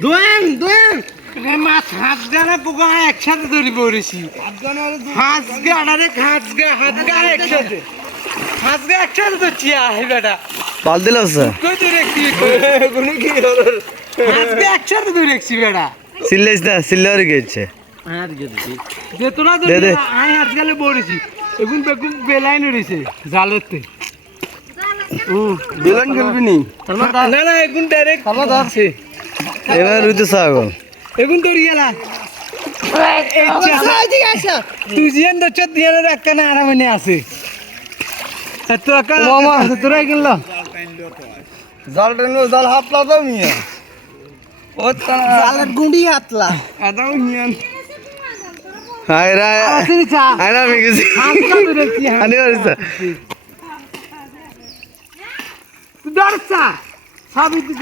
দোয়েন দোয়েন। রে মাছ হাত গানা পোকা একসাথে ধরি পড়েছি। হাত গানা হাত গা হাত গা একসাথে। হাত গা একসাথে তো চিয়া হে বেটা। পাল দিল স্যার কই তো রেখছি কোনো কি হলো? হাত গা একসাথে তো রেখছি বেটা। সিল্লেস না সিল্লারে গেছে। আর গেছি। যে তোরা দে, দে। আই হাত গেলে পড়েছি। এখন বেকুম বেলাই নড়িছে জালেতে। খেলবি নি? না না এখন ডাইরেক্ট আছে। এবার রুইতে ছাগল। এখন তোর গেলা তুই জিয়ান তো চোদ্দ দিনের একটা না আরামে আছে। মামা। তোরা কিনল? জাল টেনো জাল হাতলা তো মিয়া। ও জালের গুঁড়ি হাতলা আদাও মিয়া। হাই রা। আসিনি চা। হাই না আমি গেছি। আনি তুই ডরছা সবই তুই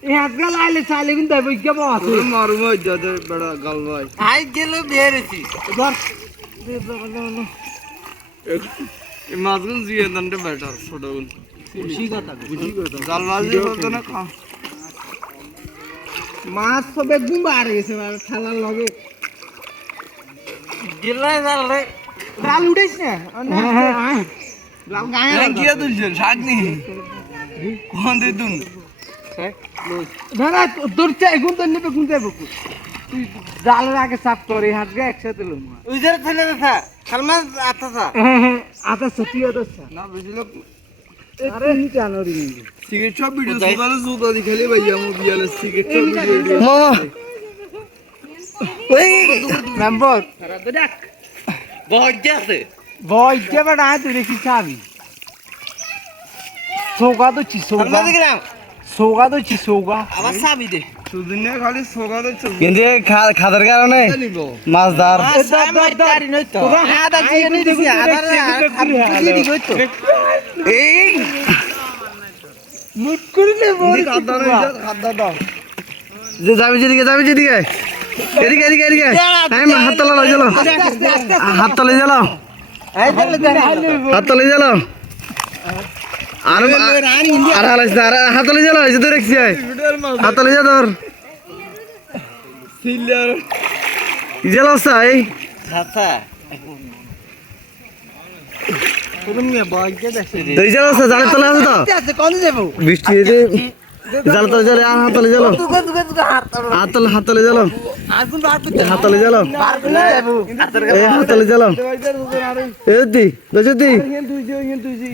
ডরছা এই হাতগাল আইলে চাইলে কিন্তু বই কেমন আছে মারমো যাদের বড় গাল ভাই আই গেলে বেরেছি ধর এই মাছগুলো জিয়ে দন্ডে বেটার ছোটগুলো বুঝি কথা বুঝি কথা জাল মাছ দিয়ে বলতো না খা মাছ সবে গুম্বা আর গেছে মানে ঠেলার লগে গেলাই জাল রে জাল উঠেছ না লাল গায়ে গিয়ে তুলছেন শাক নি কোন দিয়ে না তোর চাই গুণ নেবে তুই জালের আগে চাপ করে হাত গে একসাথে লো উইজার ফেলে দেখা খালমাস আতা থা আতা সত্যি আতা না বুঝলো আরে নিচে আনোরি সিগারেট সব ভিডিও সুদালে সুদা দিখালে ভাইয়া মু বিয়ালে সিগারেট ভিডিও মামা ওই নাম্বার। দেখ বহুত আছে। বই যে বড় আয় তুই দেখি চাবি। সোগা তো চি সোগা দেখলাম সোগা তো চি সোগা? আবার চাবি দে। সুদিনে খালি সোগা দে কিন্তু খাদার কারণে মাছ ধর। এই। মুট করিলে যে যাবি যেদিকে যাবি যেদিকে। এদিকে এদিকে এদিকে। হাত তলা লই চলো। হাত তলে চলো। হাত তলে চলো। আর আর হালাইছ আর হাত তলে চলো ধরে রাখছি হাত তলে যা ধর। কি জেল অবস্থা এই? দুই জেল অবস্থা তলে আছে তো? কোন যাব? বৃষ্টি হয়েছে। জাল তলে চলে আর হাত তলে। চলো তুগা তুগা তুগা হাত হাত তলে হাত তলে চলো আগুন বার করতে হাত তলে চলো বার করে যাব এই হাত তলে চলো এই দি দজতি এই